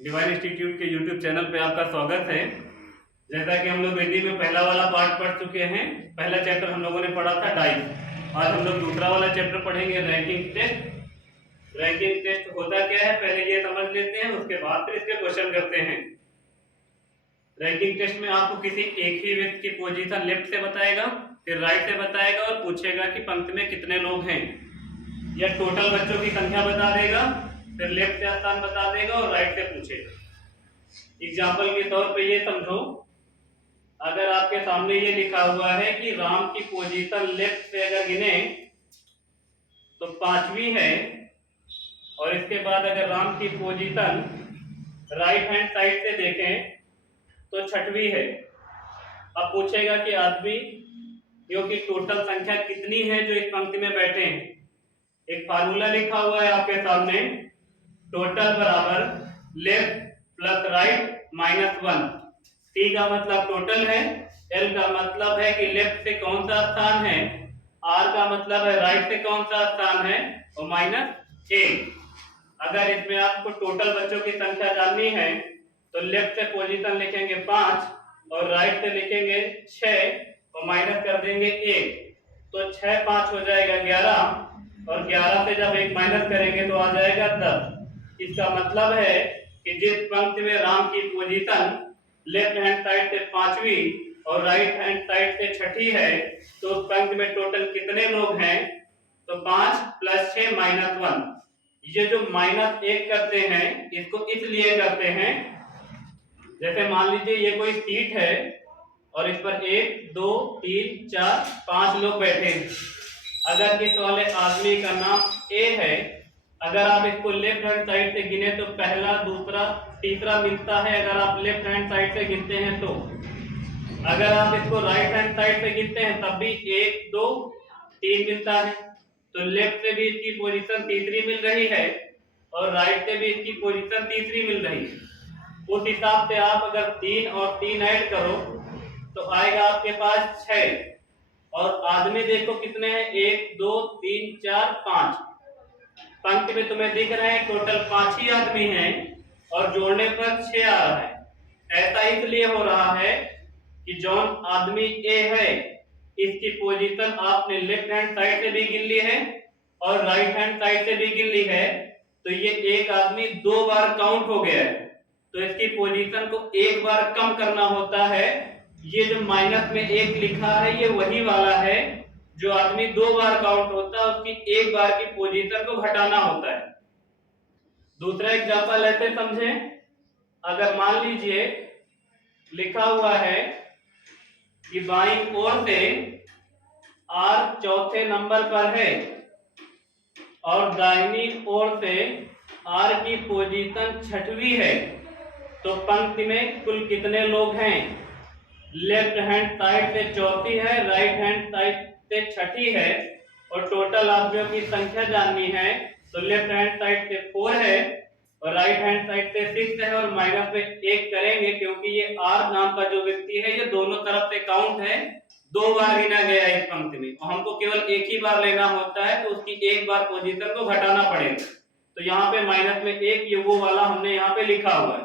Divine institute के YouTube channel पे आपका स्वागत है। जैसा कि हम लोग हिंदी में पहला वाला पार्ट पढ़ चुके हैं, पहला चैप्टर हम लोगों ने पढ़ा था डाइस। आज हम लोग दूसरा वाला चैप्टर पढ़ेंगे, रैंकिंग टेस्ट। रैंकिंग टेस्ट होता क्या है पहले ये समझ लेते हैं, उसके बाद फिर इसके क्वेश्चन करते हैं। रैंकिंग टेस्ट में आपको किसी एक ही व्यक्ति की पोजीशन लेफ्ट से बताएगा, फिर राइट से बताएगा और पूछेगा कि पंक्ति में कितने लोग हैं, या टोटल बच्चों की संख्या बता देगा, फिर लेफ्ट से स्थान बता देगा और राइट से पूछेगा। एग्जाम्पल के तौर पे ये समझो, अगर आपके सामने ये लिखा हुआ है कि राम की पोजीशन लेफ्ट से अगर गिने तो पांचवी है, और इसके बाद अगर राम की पोजीशन राइट हैंड साइड से देखें तो छठवीं है। अब पूछेगा कि आदमी की टोटल संख्या कितनी है जो इस पंक्ति में बैठे हैं। एक फार्मूला लिखा हुआ है आपके सामने, टोटल बराबर left plus right minus 1। T का मतलब टोटल है, एल का मतलब है कि लेफ्ट से कौन सा स्थान है, आर का मतलब है राइट से कौन सा स्थान है, और माइनस 1। अगर इसमें आपको टोटल बच्चों की संख्या जाननी है तो लेफ्ट से पोजीशन लिखेंगे 5 और राइट से लिखेंगे 6 और माइनस कर देंगे 1, तो 6 5 हो जाएगा 11, और 11 से जब 1 माइनस करेंगे तो आ जाएगा 10। इसका मतलब है कि जिस पंक्ति में राम की पोजीशन लेफ्ट हैंड साइड से पांचवी और राइट हैंड साइड से छठी है, तो उस पंक्ति में टोटल कितने लोग हैं, तो 5 प्लस 6 माइनस 1। ये जो माइनस 1 करते हैं इसको इसलिए करते हैं, जैसे मान लीजिए ये कोई सीट है और इस पर 1 2 3 4 5 लोग बैठे हैं। अगर इस वाले आदमी का नाम ए है, अगर आप इसको लेफ्ट हैंड साइड से गिने तो पहला दूसरा तीसरा मिलता है, अगर आप लेफ्ट हैंड साइड से गिनते हैं तो। अगर आप इसको राइट हैंड साइड से गिनते हैं तब भी 1 2 3 मिलता है, तो लेफ्ट से भी इसकी पोजीशन तीसरी मिल रही है और राइट से भी इसकी पोजीशन तीसरी मिल रही है। उस हिसाब से आप अगर 3 और 3 ऐड करो तो आएगा आपके पास 6, और आदमी देखो कितने हैं, 1 2 3 4 5। पंक्ति में तुम्हें दिख रहे हैं टोटल 5 ही आदमी हैं और जोड़ने पर 6 आ रहा है। ऐसा इसलिए हो रहा है कि जौन आदमी ए है इसकी पोजीशन आपने लेफ्ट हैंड साइड से भी गिन ली है और राइट हैंड साइड से भी गिन ली है, तो ये एक आदमी 2 बार काउंट हो गया है, तो इसकी पोजीशन को एक बार कम करना होता है। ये जो माइनस में 1 लिखा है ये वही वाला है, जो आदमी 2 बार काउंट होता है उसकी एक बार की पोजीशन को घटाना होता है। दूसरा एग्जांपल ऐसे समझें, अगर मान लीजिए लिखा हुआ है कि बाईं ओर से आर चौथे नंबर पर है और दाहिनी ओर से आर की पोजीशन छठवीं है, तो पंक्ति में कुल कितने लोग हैं। लेफ्ट हैंड साइड से चौथी है, राइट हैंड साइड से छठी है, और टोटल आदमियों की संख्या जाननी है तो लेफ्ट हैंड साइड से 4 है और राइट हैंड साइड से 6 है, और माइनस में 1 करेंगे क्योंकि ये आर नाम का जो व्यक्ति है ये दोनों तरफ से काउंट है, 2 बार गिना गया है इस पंक्ति में, और हमको केवल एक ही बार लेना होता है, तो उसकी एक बार पोजीशन को घटाना पड़ेगा। तो यहाँ पे माइनस में 1 ये वो वाला हमने यहाँ पे लिखा हुआ है।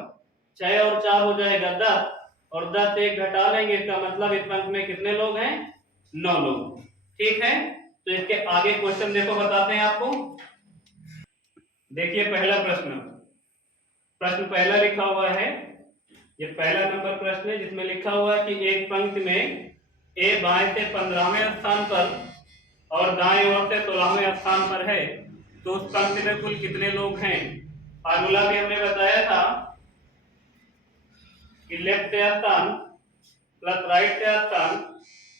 6 और 4 हो जाएगा 10, और 10 से 1 घटा लेंगे, इसका मतलब इस पंक्ति में कितने लोग हैं, 9 लोग। ठीक है, तो इसके आगे क्वेश्चन देखो, बताते हैं आपको। देखिए पहला प्रश्न, प्रश्न पहला लिखा हुआ है, ये पहला नंबर प्रश्न है जिसमें लिखा हुआ है कि एक पंक्ति में ए बाएं से 15वें स्थान पर और दाएं ओर से 16वें स्थान पर है, तो उस पंक्ति में कुल कितने लोग हैं। फार्मूला भी हमने बताया था कि लेफ्ट से स्थान प्लस राइट से स्थान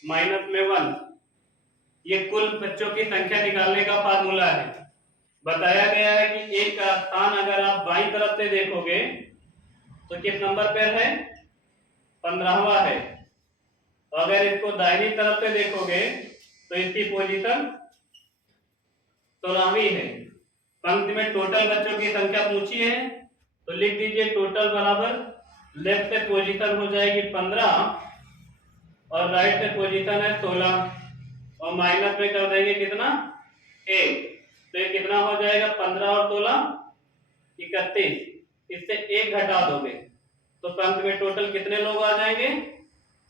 माइनस में 1, ये कुल बच्चों की संख्या निकालने का फार्मूला है। बताया गया है कि एक का स्थान अगर आप बाईं तरफ से देखोगे तो किस नंबर पर है, 15वां है, तो अगर इसको दाहिनी तरफ से देखोगे तो इसकी पोजीशन 16वीं है। पंक्ति में टोटल बच्चों की संख्या पूछी है तो लिख दीजिए टोटल बराबर लेफ्ट से पोजीशन हो जाएगी 15 और राइट से पोजीशन है 16, और माइनस में कर देंगे कितना, 1, तो ये कितना हो जाएगा, 15 और 16 31। इससे एक घटा दोगे तो पंक्ति में टोटल कितने लोग आ जाएंगे?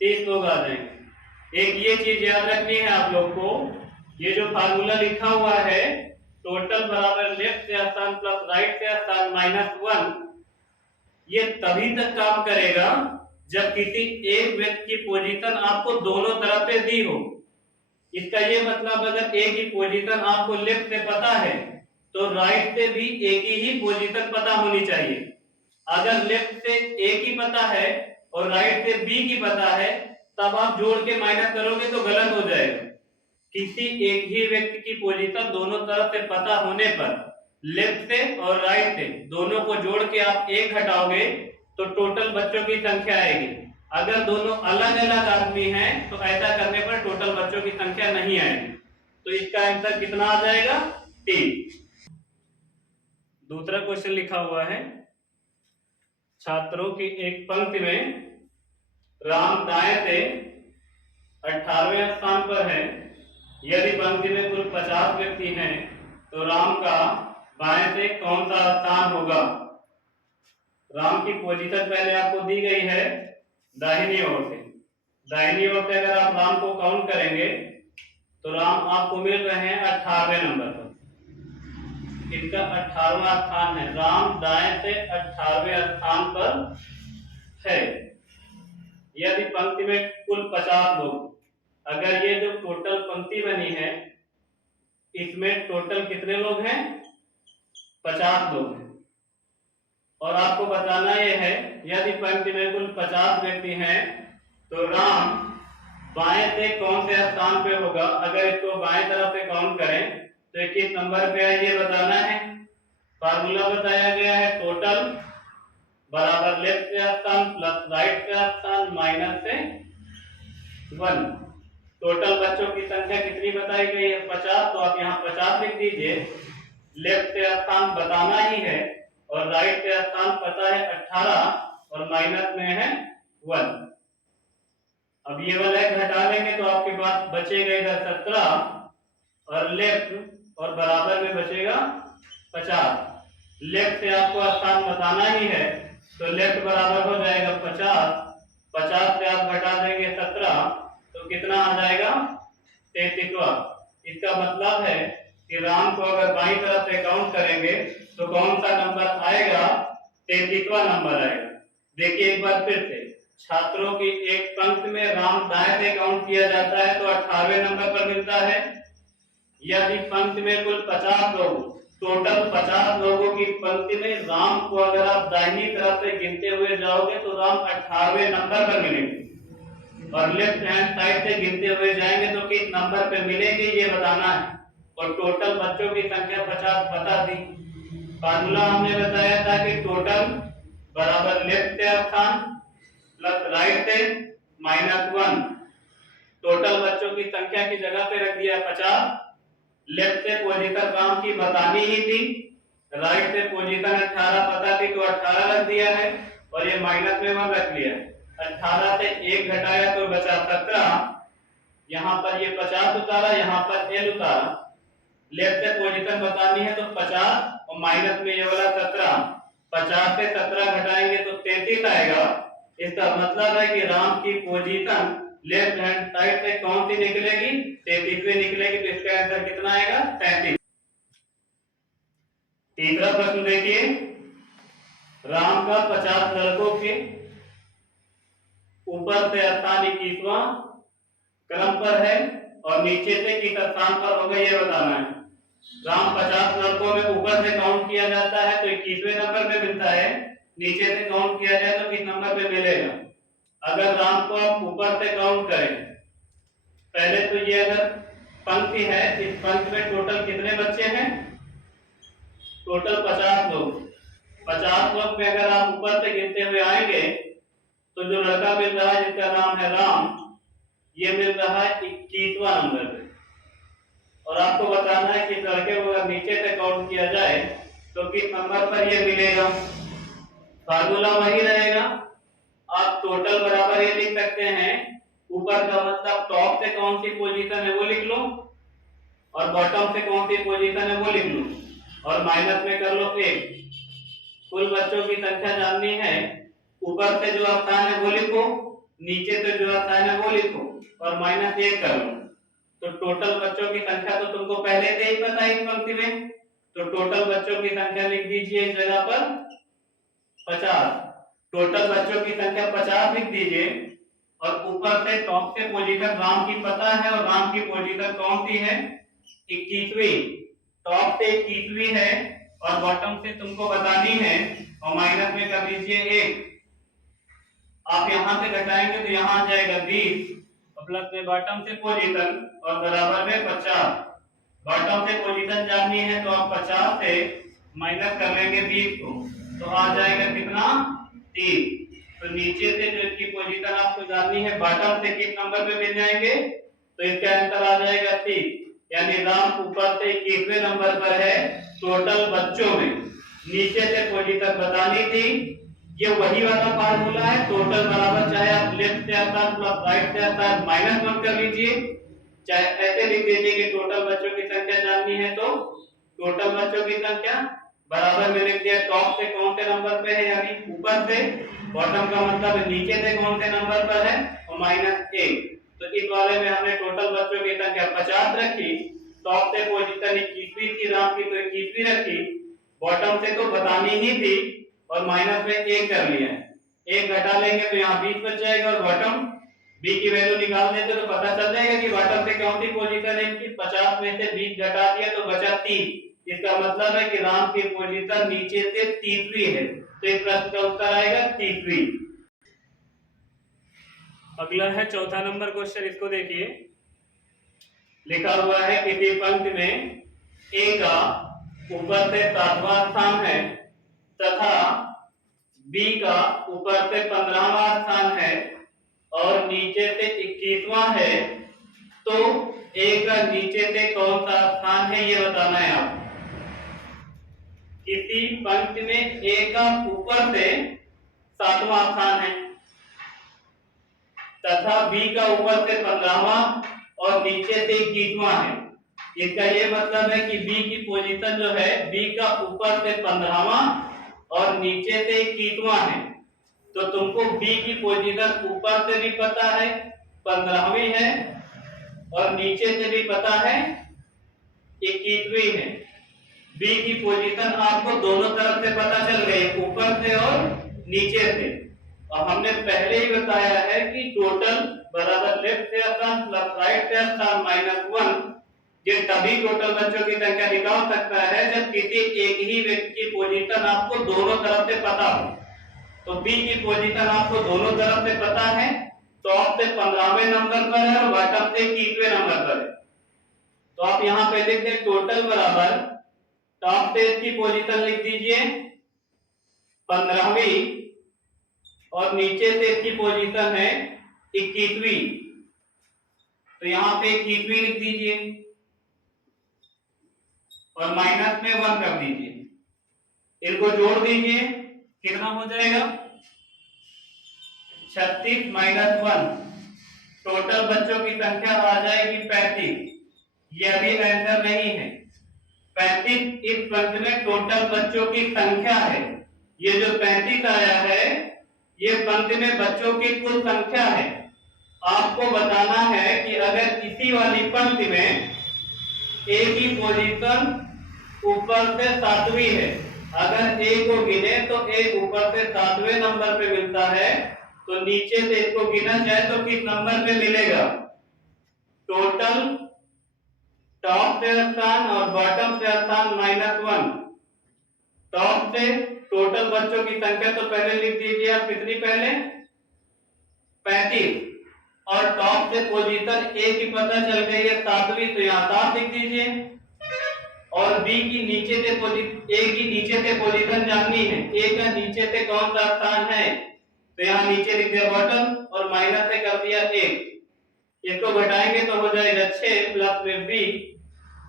30 लोग आ जाएंगे। एक ये चीज याद रखनी है आप लोग को, ये जो फार्मूला लिखा हुआ है टोटल बराबर लेफ्ट से स्थान प्लस राइट से स्थान -1, ये तभी तक काम करेगा जब किसी एक व्यक्ति की पोजीशन आपको दोनों तरफ से दी हो। इसका ये मतलब अगर एक ही पोजीशन आपको लेफ्ट से पता है तो राइट से भी एक ही पोजीशन पता होनी चाहिए। अगर लेफ्ट से एक ही पता है और राइट से बी की पता है तब आप जोड़ के माइनस करोगे तो गलत हो जाएगा। किसी एक ही व्यक्ति की पोजीशन दोनों तरफ से पता होने पर लेफ्ट से और राइट से दोनों को जोड़ के आप एक घटाओगे तो टोटल बच्चों की संख्या आएगी। अगर दोनों अलग अलग आदमी हैं तो ऐसा करने पर टोटल बच्चों की संख्या नहीं आएगी। तो इसका आंसर कितना आ जाएगा? 3। दूसरा क्वेश्चन लिखा हुआ है, छात्रों की एक पंक्ति में राम दाएं से 18वें स्थान पर है। यदि पंक्ति में कुल 50 व्यक्ति हैं तो राम का बाएं से कौन सा स्थान होगा? राम की पोजीशन पहले आपको दी गई है दाहिनी ओर से। दाहिनी ओर से अगर आप राम को काउंट करेंगे तो राम आपको मिल रहे हैं 18वें नंबर पर। इनका 18वां स्थान है। राम दाएं से 18वें स्थान पर है। यदि पंक्ति में कुल 50 लोग, अगर ये जो टोटल पंक्ति बनी है इसमें टोटल कितने लोग हैं? 50 लोग हैं। और आपको बताना यह है यदि पंक्ति में कुल 50 व्यक्ति हैं तो राम बाएं से कौन से स्थान पे होगा? अगर इसको बाएं तरफ से काउंट करें तो किस नंबर पे है ये बताना है। फार्मूला बताया गया है टोटल बराबर लेफ्ट से स्थान प्लस राइट से स्थान माइनस से 1। टोटल बच्चों की संख्या कितनी बताई गई है? 50। तो आप यहाँ 50 लिख दीजिए। लेफ्ट से स्थान बताना ही है और राइट से स्थान पता है 18 और माइनस में है 1। अब ये वाला घटा लेंगे तो आपके पास बचेगा इधर 17 और लेफ्ट और बराबर में बचेगा 50। लेफ्ट से आपको स्थान बताना ही है तो लेफ्ट बराबर हो जाएगा 50। 50 से आप घटा देंगे 17 तो कितना आ जाएगा? 33वां। इसका मतलब है कि राम को अगर बाईं तरफ से काउंट करेंगे तो कौन सा नंबर आएगा? 33वां नंबर आएगा। देखिए एक बार फिर से, छात्रों की एक पंक्ति में राम दाएं से काउंट किया जाता है तो 18वें नंबर पर मिलता है। यदि पंक्ति में कुल 50 लोग, टोटल 50 लोगों की पंक्ति में राम को अगर आप दाहिनी तरफ से गिनते हुए जाओगे तो राम 18वें नंबर पर मिलेंगे और लेफ्ट हैंड साइड से गिनते हुए जाएंगे तो किस नंबर पे मिलेंगे ये बताना है। और टोटल बच्चों की संख्या 50 बता दी। फार्मूला हमने बताया था कि टोटल बराबर लेफ्ट से स्थान प्लस राइट से -1। टोटल बच्चों की संख्या की जगह पे रख दिया 50। लेफ्ट से पोजीशन राम की बतानी ही थी, राइट से पोजीशन 18 पता थी तो 18 रख दिया है और ये माइनस में 1 रख लिया। 18 से 1 घटाया तो बचा 17। यहाँ पर ये 50 उतारा, यहाँ पर L उतारा। लेफ्ट से पोजीशन बतानी है तो 50 और माइनस में ये वाला 17। 50 से 17 घटाएंगे तो 33 आएगा। इसका मतलब है कि राम की पोजीशन लेफ्ट हैंड साइड से कौन सी निकलेगी? 33वीं निकलेगी। तो इसका आंसर कितना आएगा? 33। तीसरा प्रश्न देखिए, राम का 50 लड़कों के ऊपर से स्थान 21वां क्रम पर है और नीचे से किस स्थान पर होगा ये बताना है। राम 50 लड़कों में ऊपर से काउंट किया जाता है तो 21वें नंबर पे मिलता है। नीचे से काउंट किया जाए तो किस नंबर पे मिलेगा? अगर राम को आप ऊपर से काउंट करें, पहले तो ये अगर पंक्ति है, इस पंक्ति में टोटल कितने बच्चे हैं? टोटल 50 लोग। 50 लोग में अगर आप ऊपर से गिनते हुए आएंगे तो जो लड़का मिल रहा है जिसका नाम है राम, ये मिल रहा है 21वां नंबर पे। और आपको बताना है कि लड़के को अगर नीचे से काउंट किया जाए तो किस नंबर पर ये मिलेगा। फार्मूला वही रहेगा। आप टोटल बराबर ये लिख सकते हैं, ऊपर का मतलब टॉप से कौन सी पोजीशन है वो लिख लो और बॉटम से कौन सी पोजीशन है वो लिख लो और माइनस में कर लो 1। कुल बच्चों की संख्या जाननी है, ऊपर से जो स्थान है वो लिखो, नीचे से जो स्थान है वो लिखो और -1 कर लो। तो टोटल बच्चों की संख्या तो तुमको पहले से ही पता है इस पंक्ति में, तो टोटल बच्चों की संख्या लिख दीजिए इस जगह पर 50। टोटल बच्चों की संख्या 50 लिख दीजिए और ऊपर से टॉप से पोजीशन राम की पता है और राम की पोजीशन कौन सी है, 21वीं। टॉप से 21वीं है और बॉटम से तुमको बतानी है और माइनस में कर दीजिए 1। आप यहां से घटाएंगे तो यहां आ जाएगा 20 और प्लस में बॉटम से पोजीशन और बराबर में 50। बॉटम से पोजीशन जाननी है तो आप 50 से माइनस कर लेंगे 20 को, तो आ जाएगा कितना, 3। तो नीचे से जो इसकी पोजीशन आपको जाननी है, बॉटम से किस नंबर पे मिल जाएंगे, तो इसका आंसर आ जाएगा 3। यानी राम ऊपर से 21वें नंबर पर है टोटल बच्चों में। नीचे से पोजीशन बतानी थी, ये वही वाला फार्मूला है, टोटल बराबर चाहे आप लेफ्ट से आता प्लस राइट से आता -1 कर लीजिए, चाहे ऐसे लिख दीजिए कि टोटल बच्चों की संख्या जाननी है तो टोटल बच्चों की संख्या बराबर में लिख दिया टॉप से कौन से नंबर पे है यानी ऊपर से, बॉटम का मतलब नीचे से कौन से नंबर पर है और -1। तो इस वाले में हमने टोटल बच्चों की संख्या 50 रखी, टॉप से पोजीशन 21वीं थी राम की तो 21वीं रखी, बॉटम से तो बतानी ही थी और माइनस में 1 कर लिया है। 1 घटा लेंगे तो यहाँ 20 बच जाएगा और बॉटम बी की वैल्यू निकाल देते तो पता चल जाएगा कि बॉटम से कौन सी पोजीशन है इनकी। 50 में से 20 घटा दिया तो बचा 3। इसका मतलब है कि राम की पोजीशन नीचे से 30वीं है, तो इस प्रश्न का उत्तर आएगा 30वीं। अगला है चौथा नंबर क्वेश्चन, इसको देखिए। लिखा हुआ है किसी पंक्ति में ए का ऊपर से 7वां स्थान है तथा बी का ऊपर से 15वां स्थान है और नीचे से 21वां है, तो ए का नीचे से कौन सा स्थान है ये बताना है आपको। किसी पंक्ति में ए का ऊपर से 7वां स्थान है तथा बी का ऊपर से 15वां और नीचे से 21वां है। इसका ये मतलब है कि बी की पोजीशन जो है, बी का ऊपर से 15वां और नीचे से 21वां है, तो तुमको बी की पोजीशन ऊपर से भी पता है 15वीं है और नीचे से भी पता है 21वीं है। बी की पोजीशन आपको दोनों तरफ से पता चल गई, ऊपर से और नीचे से। और हमने पहले ही बताया है कि टोटल बराबर लेफ्ट से स्थान प्लस राइट से स्थान -1, ये तभी टोटल बच्चों की संख्या निकाल सकता है जब किसी एक ही व्यक्ति की पोजीशन आपको दोनों तरफ से पता हो। तो बी की पोजीशन आपको दोनों तरफ से पता है, टॉप से 15वें नंबर पर है और बॉटम से 21वें नंबर पर है। तो आप यहाँ पे लिख दें टोटल बराबर, टॉप से इसकी पोजीशन लिख दीजिए 15वीं और नीचे से इसकी पोजीशन है 21वीं, तो यहाँ पे 21वीं लिख दीजिए और माइनस में 1 कर दीजिए, इनको जोड़ दीजिए, कितना हो जाएगा 36 - 1, टोटल बच्चों की संख्या आ जाएगी 35। ये अभी आंसर नहीं है, 35 इस पंक्ति में टोटल बच्चों की संख्या है। ये जो 35 आया है ये पंक्ति में बच्चों की कुल संख्या है। आपको बताना है कि अगर इसी वाली पंक्ति में ए की पोजीशन ऊपर से 7वीं है, अगर ए को गिने तो ए ऊपर से 7वें नंबर पे मिलता है, तो नीचे से इसको गिना जाए तो किस नंबर पे मिलेगा, टोटल टॉप से स्थान और बॉटम से स्थान -1। टॉप से टोटल बच्चों की संख्या तो पहले लिख दीजिए आप, कितनी पहले 35, और टॉप से पोजीशन ए की पता चल गई है 7वीं, तो यहाँ 7 लिख दीजिए और बी की नीचे से ए की नीचे से पोजीशन जाननी है, ए का नीचे से कौन सा स्थान है, तो यहाँ नीचे लिख दिया बॉटम और माइनस से कर दिया 1। इसको घटाएंगे तो हो जाएगा 6 प्लस में बी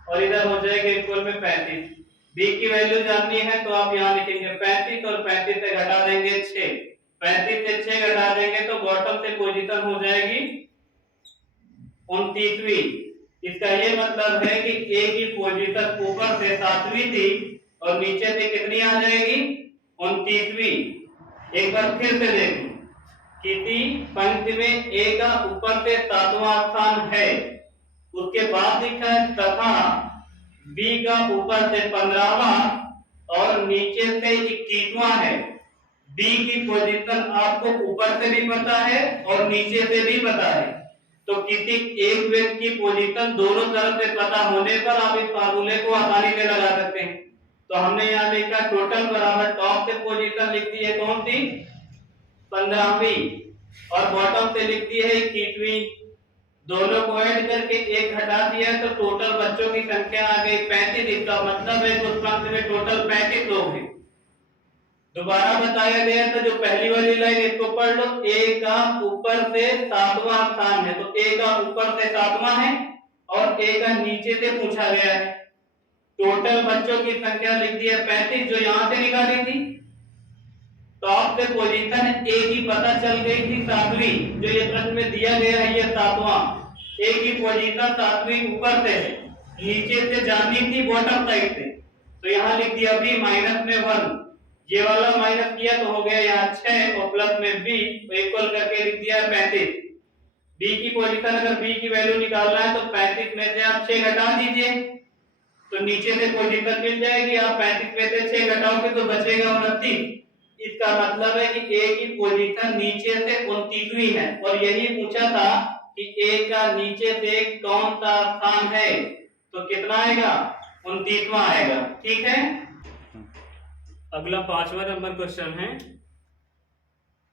और इधर हो जाएगा इक्वल में 35। बी की वैल्यू जाननी है तो आप यहाँ लिखेंगे 35 और 35 से घटा देंगे 6, 35 से 6 घटा देंगे तो बॉटम से पोजीशन हो जाएगी 29वीं। इसका ये मतलब है कि ए की पोजीशन ऊपर से 7वीं थी और नीचे से कितनी आ जाएगी 29वीं। एक बार फिर से देखें, किसी पंक्ति में ए का ऊपर से 7वां स्थान है, उसके बाद लिखा है तथा बी का ऊपर से 15वां और नीचे से 21वां है। बी की पोजीशन आपको ऊपर से भी पता है और नीचे से भी पता है, तो किसी एक व्यक्ति की पोजीशन दोनों तरफ से पता होने पर आप इस फार्मूले को आसानी से लगा सकते हैं। तो हमने यहाँ लिखा टोटल बराबर टॉप से पोजीशन लिख दी है कौन सी, 15वीं, और बॉटम से लिख दी है 21वीं। दोनों को ऐड करके एक घटा दिया तो टोटल बच्चों की संख्या आ गई 35। इसका मतलब है उस पंक्ति में टोटल 35 लोग हैं। दोबारा बताया गया था जो पहली वाली लाइन, इसको पढ़ लो, ए का ऊपर से 7वां स्थान है, तो ए का ऊपर से 7वां है और ए का नीचे से पूछा गया है। टोटल बच्चों की संख्या लिख दी है 35, जो यहां से निकाली थी। टॉप से पोजीशन ए की पता चल गई थी 7वीं, जो ये प्रश्न में दिया गया है, ये 7वां। ए की पोजीशन 7वीं ऊपर से है, नीचे से जाननी थी बॉटम साइड से, तो यहाँ लिख दिया बी माइनस में 1। ये वाला माइनस किया तो हो गया यहाँ 6 और प्लस में बी, तो इक्वल करके लिख दिया 35। बी की पोजीशन, अगर बी की वैल्यू निकालना है तो 35 में से आप 6 घटा दीजिए तो नीचे से पोजीशन मिल जाएगी। आप 35 में से 6 घटाओगे तो बचेगा 29। इसका मतलब है कि ए की पोजीशन नीचे से 29वीं है, और यही पूछा था कि ए का नीचे से कौन सा स्थान है, तो कितना आएगा, 29वां आएगा। ठीक है। अगला 5वां नंबर क्वेश्चन है,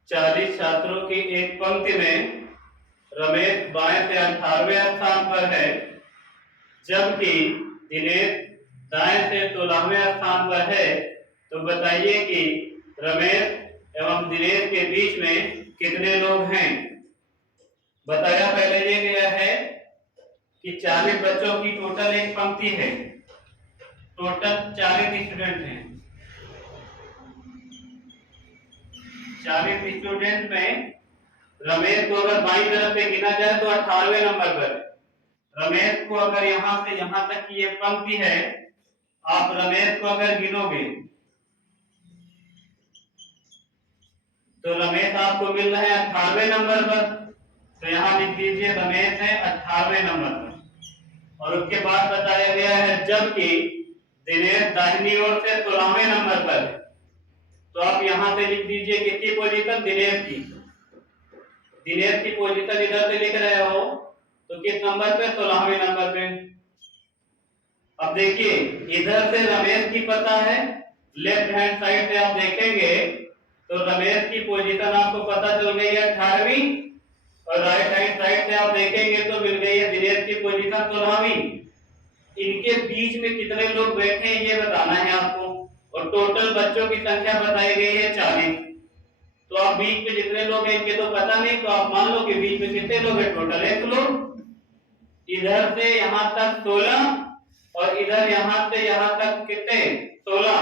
40 छात्रों की एक पंक्ति में रमेश बाएं से 18वें स्थान पर है, जबकि दिनेश दाएं से 16वें स्थान पर है। तो बताइए कि रमेश एवं दिनेश के बीच में कितने लोग हैं। बताया पहले ये गया है कि 40 बच्चों की टोटल एक पंक्ति है, टोटल 40 स्टूडेंट हैं। 40 स्टूडेंट में रमेश को अगर बाईं तरफ से गिना जाए तो 18वें नंबर पर। रमेश को अगर यहां से यहां तक की ये पंक्ति है, आप रमेश को अगर गिनोगे तो रमेश आपको मिल रहा है 18वें नंबर पर, तो यहाँ लिख दीजिए रमेश है 18वें नंबर पर। और उसके बाद बताया गया है जबकि दिनेश दाहिनी ओर से 16वें नंबर पर है, तो आप यहां से लिख दीजिए किसकी पोजीशन, दिनेश की। दिनेश की पोजीशन इधर से लिख रहे हो तो किस नंबर पे, 16वें नंबर पे। अब देखिए इधर से रमेश की पता है, लेफ्ट हैंड साइड से आप देखेंगे तो रमेश की पोजीशन आपको पता चल गई है 18वीं, और राइट हैंड साइड से आप देखेंगे तो मिल गई है दिनेश की पोजीशन 16वीं। इनके बीच में कितने लोग बैठे हैं ये बताना है आपको, और टोटल बच्चों की संख्या बताई गई है 40। तो आप बीच में जितने लोग हैं इनके तो पता नहीं, तो आप मान लो कि बीच में कितने लोग हैं, टोटल 1 लोग। इधर से यहां तक 16 और इधर यहां से यहां तक कितने, 16,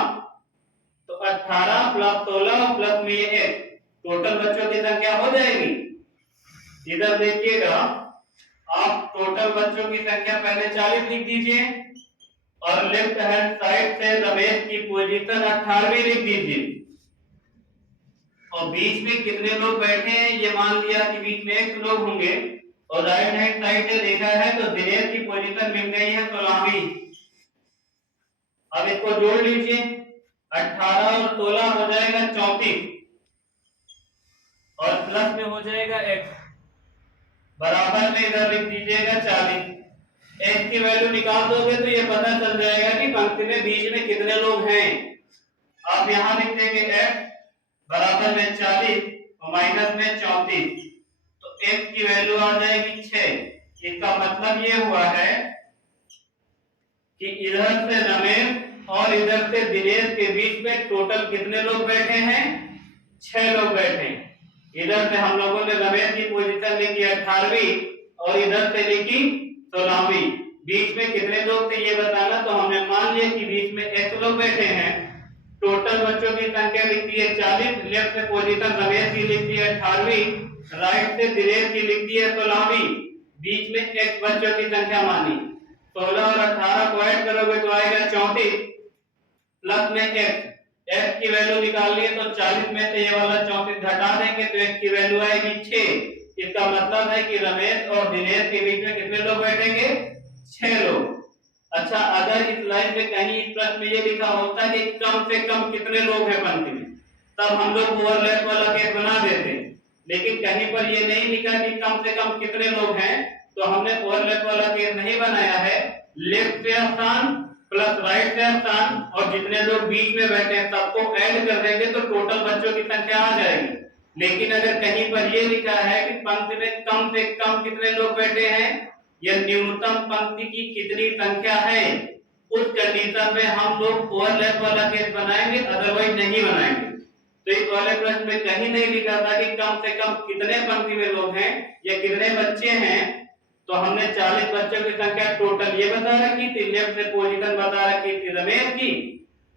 तो 18 प्लस 16 प्लस में ये 1, टोटल बच्चों की संख्या हो जाएगी। इधर देखिएगा आप टोटल बच्चों की संख्या पहले 40 लिख दीजिए और लेफ्ट हैंड साइड से रमेश की पोजीशन 18वीं लिख दीजिए, और बीच में कितने लोग बैठे हैं ये मान लिया कि बीच में 1 लोग होंगे, और राइट हैंड साइड से देखा है तो दिनेश की पोजीशन मिल गई है 16वीं। अब इसको जोड़ लीजिए, 18 और 16 हो जाएगा 34, और प्लस में हो जाएगा x, बराबर में इधर लिख दीजिएगा 40। x की वैल्यू निकाल दोगे तो ये पता चल जाएगा कि पंक्ति में बीच में कितने लोग हैं। आप यहां लिख देंगे x बराबर में 40 और माइनस में 34, तो x की वैल्यू आ जाएगी 6। इसका मतलब ये हुआ है कि इधर से रमेश और इधर से दिनेश के बीच में टोटल कितने लोग बैठे हैं, 6 लोग बैठे हैं। इधर से हम लोगों ने रमेश की पोजीशन लिखी 18वीं और इधर से लिखी 16वीं। बीच में कितने लोग थे ये बताना, तो हमने मान लिया कि बीच में 1 लोग बैठे हैं। टोटल बच्चों की संख्या लिख दी है 40, लेफ्ट से पोजीशन रमेश की लिख दी है 18वीं, राइट से दिनेश की लिख दी है 16वीं, बीच में 1 बच्चों की संख्या मानी। 16 और 18 को ऐड करोगे तो आएगा 34 प्लस में 1, x की वैल्यू निकालनी है तो 40 में से ये वाला 34 घटा देंगे तो x की वैल्यू आएगी 6। इसका मतलब है कि रमेश और दिनेश के बीच में कितने लोग बैठेंगे? 6 लोग। अच्छा, अगर इस लाइन में कहीं इस प्रश्न में ये लिखा होता कि कम से कम कितने लोग हैं पंक्ति में, तब हम लोग ओवरलैप वाला केस बना देते, लेकिन कहीं पर ये नहीं लिखा कि कम से कम कितने लोग हैं, तो हमने ओवरलैप वाला केस नहीं बनाया है। लेफ्ट से स्थान प्लस राइट से स्थान और जितने लोग बीच में बैठे हैं सबको ऐड कर देंगे तो टोटल बच्चों की संख्या आ जाएगी। लेकिन अगर कहीं पर ये लिखा है कि पंक्ति में कम से कम कितने लोग बैठे हैं या न्यूनतम पंक्ति की कितनी संख्या है, उस कंडीशन में हम लोग ओवरलैप वाला केस बनाएंगे, अदरवाइज नहीं बनाएंगे। तो इस वाले प्रश्न में कहीं नहीं लिखा था कि कम से कम कितने पंक्ति में लोग हैं या कितने बच्चे हैं, तो हमने 40 बच्चों की संख्या टोटल ये बता रखी थी, लेफ्ट से पोजीशन बता रखी थी रमेश की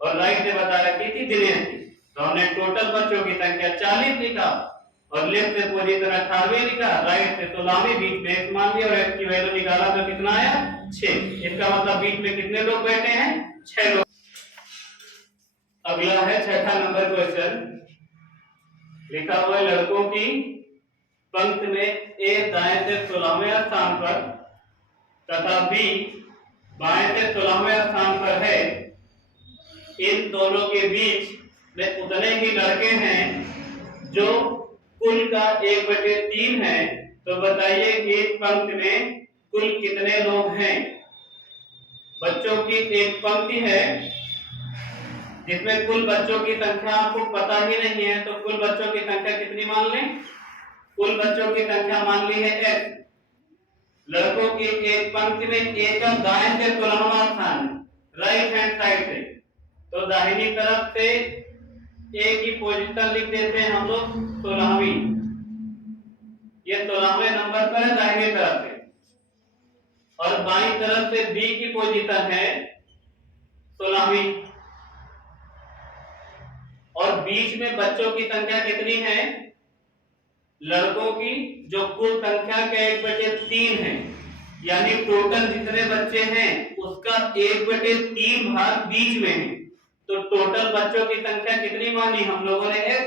और राइट से बता रखी थी दिनेश की। तो हमने टोटल बच्चों की संख्या 40 लिखा और लेफ्ट से पोजीशन 98 लिखा, राइट से 16 बीच में एक मान लिया और x की वैल्यू निकाला तो कितना आया? 6। इसका मतलब बीच में कितने लोग बैठे हैं? 6 लोग। अगला है 6ठा नंबर क्वेश्चन। लिखा हुआ है लड़कों की पंक्ति में A दाएं से 16वें स्थान पर तथा B बाएं से 16वें स्थान पर है। इन दोनों के बीच में उतने ही लड़के हैं जो कुल का 1/3 है, तो बताइए कि इस पंक्ति में कुल कितने लोग हैं? बच्चों की एक पंक्ति है जिसमें कुल बच्चों की संख्या आपको पता ही नहीं है, तो कुल बच्चों की संख्या कितनी मान लें? कुल बच्चों की संख्या मान ली है x। लड़कों की एक पंक्ति में a का दाएं से 16वां स्थान, राइट हैंड साइड से, तो दाहिनी तरफ से a की पोजीशन लिख देते हैं हम लोग 16वीं। ये 16वें नंबर पर है दाहिनी तरफ से, और बाईं तरफ से b की पोजीशन है 16वीं, और बीच में बच्चों की संख्या कितनी है? लड़कों की जो कुल संख्या का 1/3 है, यानी टोटल जितने बच्चे हैं उसका 1/3 भाग बीच में है, तो टोटल बच्चों की संख्या कितनी मानी हम लोगों ने? x।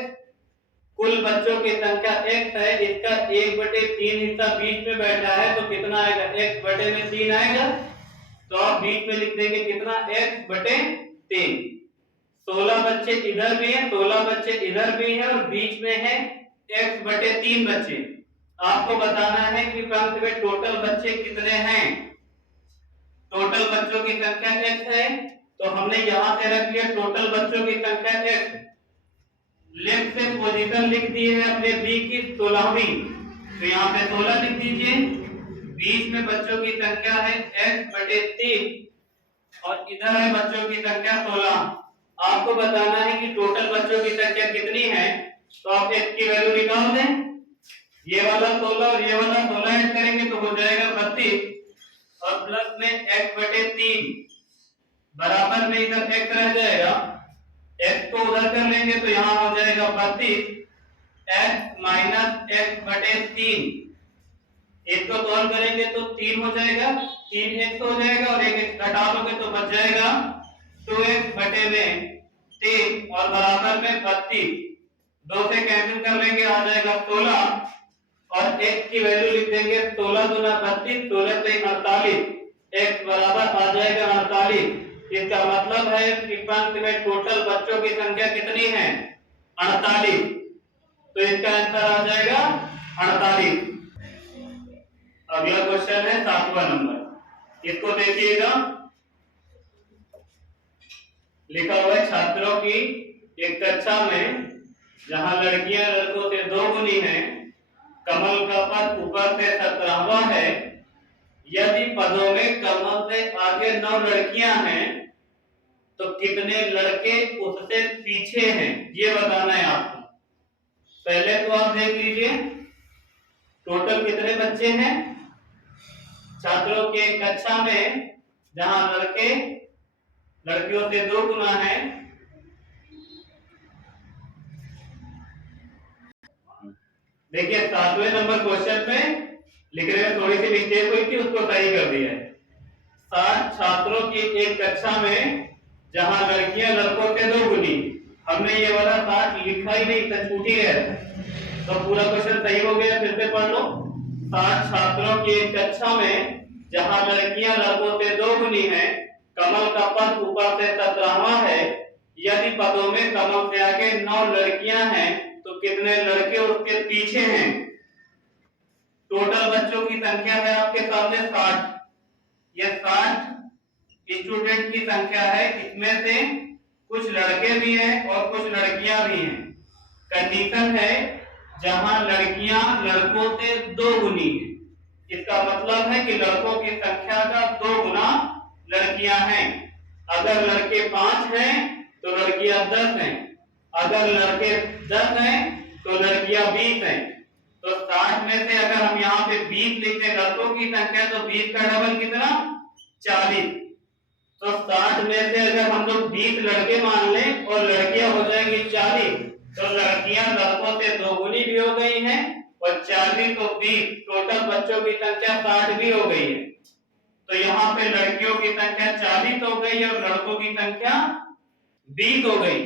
कुल बच्चों की संख्या x है, इसका 1/3 हिस्सा बीच में बैठा है, तो कितना आएगा? x/3 आएगा। तो आप बीच में लिख देंगे कितना? x/3। 16 बच्चे इधर भी हैं, 16 बच्चे इधर भी हैं और बीच में है x/3 बच्चे। आपको बताना है कि पंक्ति में टोटल बच्चे कितने हैं। टोटल बच्चों की संख्या x है, तो हमने यहां से रख लिया टोटल बच्चों की संख्या x। लेफ्ट से पोजीशन लिख दी है अपने b की 16वीं, तो यहां पे 16 लिख दीजिए। बीच में बच्चों की संख्या है x/3 और इधर है बच्चों की संख्या 16। आपको बताना है कि टोटल बच्चों की संख्या कितनी है, तो आप x की वैल्यू निकाल दें। ये वाला 16 और ये वाला 16 ऐड करेंगे तो हो जाएगा 32 और प्लस में x/3 बराबर में इधर x रह जाएगा, x को उधर कर लेंगे तो यहाँ हो जाएगा 32 x माइनस x/3। इसको सॉल्व करेंगे तो 3 हो जाएगा, 3x हो जाएगा और एक x घटा लोगे तो बच जाएगा 2x/3 और बराबर में 32। 2 से कैंसिल कर लेंगे, आ जाएगा 16 और x की वैल्यू लिख देंगे 16 दूना 32, 16 से 48, x बराबर आ जाएगा 48। इसका मतलब है कि पंक्ति में टोटल बच्चों की संख्या कितनी है? 48। तो इसका आंसर आ जाएगा 48। अगला क्वेश्चन है 7वां नंबर। इसको देखिएगा, लिखा हुआ है छात्रों की एक कक्षा में जहां लड़कियां लड़कों से 2 गुनी हैं, कमल का पद ऊपर से 17वां है। यदि पदों में कमल से आगे 9 लड़कियां हैं तो कितने लड़के उससे पीछे हैं, ये बताना है आपको। पहले तो आप देख लीजिए टोटल कितने बच्चे हैं छात्रों के कक्षा में जहां लड़के लड़कियों से 2 गुना है। देखिए 7वें नंबर क्वेश्चन में लिखने में थोड़ी सी मिस्टेक हुई थी, उसको सही कर दिया है। 7 छात्रों की एक कक्षा में जहां लड़कियां लड़कों से 2 गुनी हमने ये वाला 60 लिखा ही नहीं था, छूट ही गया था। तो पूरा क्वेश्चन सही हो गया, फिर से पढ़ लो। 60 छात्रों की एक कक्षा में जहां लड़कियां लड़कों से 2 गुनी हैं, कमल का पद ऊपर से 17वां है। यदि पदों में कमल से आगे 9 लड़कियां हैं तो कितने लड़के उसके पीछे हैं? टोटल बच्चों की संख्या है आपके सामने 60। ये 60 स्टूडेंट की संख्या है। इसमें से कुछ लड़के भी हैं और कुछ लड़कियां भी हैं। कंडीशन है जहां लड़कियां लड़कों से 2 गुनी है। इसका मतलब है कि लड़कों की संख्या का 2 गुना लड़कियां हैं। अगर लड़के 5 हैं तो लड़कियां 10 हैं। अगर लड़के 10 हैं तो लड़कियां 20 हैं। तो 60 में से अगर हम यहाँ पे 20 लिखते हैं लड़कों की संख्या, तो 20 का डबल कितना? 40। तो 60 में से अगर हम लोग 20 लड़के मान लें और लड़कियां हो जाएंगी 40, तो लड़कियां लड़कों से 2 गुनी भी हो गई हैं और 40 तो 20, टोटल बच्चों की संख्या 60 भी हो गई है। तो यहाँ पे लड़कियों की संख्या 40 हो गई और लड़कों की संख्या 20 हो गई।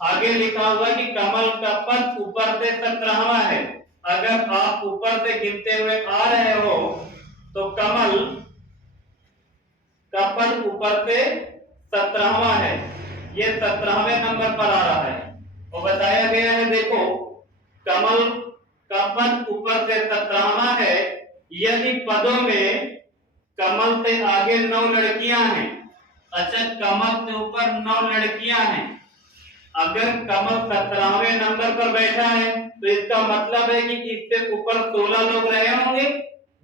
आगे लिखा हुआ कि कमल का पद ऊपर से 17वां है। अगर आप ऊपर से गिनते हुए आ रहे हो तो कमल का पद ऊपर से 17वां है। ये 17वें नंबर पर आ रहा है और बताया गया है, देखो कमल का पद ऊपर से 17वां है। यदि पदों में कमल से आगे 9 लड़कियां हैं। अच्छा, कमल से ऊपर 9 लड़कियां हैं। अगर कमल 17वें नंबर पर बैठा है तो इसका मतलब है कि इससे ऊपर 16 लोग रहे होंगे,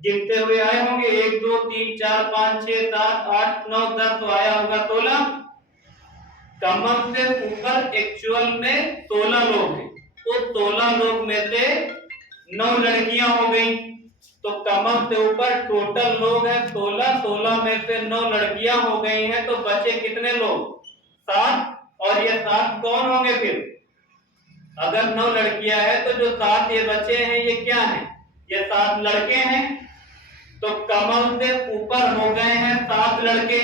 गिनते हुए आए होंगे 1 2 3 4 5 6 7 8 9 10, तो आया होगा 16। कमल से ऊपर एक्चुअल में 16 लोग हैं। तो 16 लोग में से 9 लड़कियां हो गई। तो कमल से ऊपर टोटल लोग हैं 16, 16 में से 9 लड़कियां हो गई हैं, तो बचे कितने लोग? 7। और ये 7 कौन होंगे फिर? अगर 9 लड़कियां हैं तो जो 7 ये बचे हैं ये क्या हैं? ये 7 लड़के हैं। तो कमल से ऊपर हो गए हैं 7 लड़के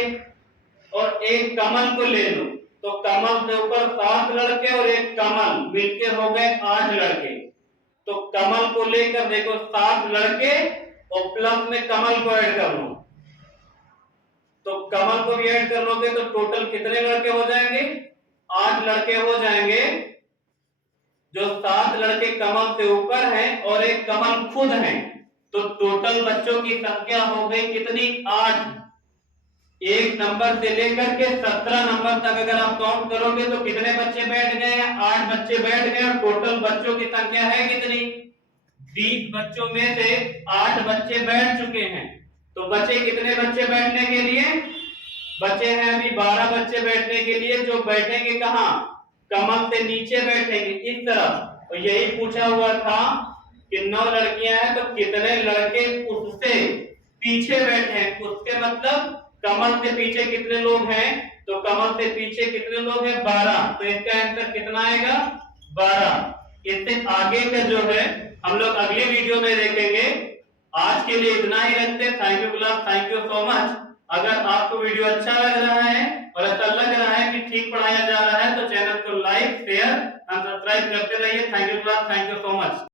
और एक कमल को ले लो, तो कमल से ऊपर 7 लड़के और एक कमल मिलके हो गए 8 लड़के। तो कमल को लेकर देखो 7 लड़के और प्लस में कमल को ऐड कर लो, तो कमल को भी ऐड कर लोगे तो टोटल कितने लड़के हो जाएंगे? 8 लड़के हो जाएंगे। जो 7 लड़के कमल से ऊपर हैं और एक कमल खुद हैं, तो टोटल बच्चों की संख्या हो गई कितनी? 8। एक नंबर से लेकर के 17 नंबर तक अगर आप काउंट करोगे तो कितने बच्चे बैठ गए हैं? 8 बच्चे बैठ गए और टोटल बच्चों की संख्या है कितनी? 20 बच्चों में से 8 बच्चे बैठ चुके हैं। तो बचे कितने बच्चे बैठने के लिए? बचे हैं अभी 12 बच्चे बैठने के लिए, जो बैठेंगे कहां? कमल से नीचे बैठेंगे इस तरफ। तो यही पूछा हुआ था कि 9 लड़कियां हैं तो कितने लड़के उससे पीछे बैठे हैं। उसके मतलब कमल से पीछे कितने लोग हैं? तो कमल से पीछे कितने लोग हैं? 12। तो इसका आंसर कितना आएगा? 12। इससे आगे का जो है हम लोग अगली वीडियो में देखेंगे। आज के लिए इतना ही रखते हैं। Thank you class, thank you so much. अगर आपको वीडियो अच्छा लग रहा है और ऐसा लग रहा है कि ठीक पढ़ाया जा रहा है तो चैनल को लाइक, शेयर और सब्सक्राइब करते रहिए। Thank you class, thank you so much.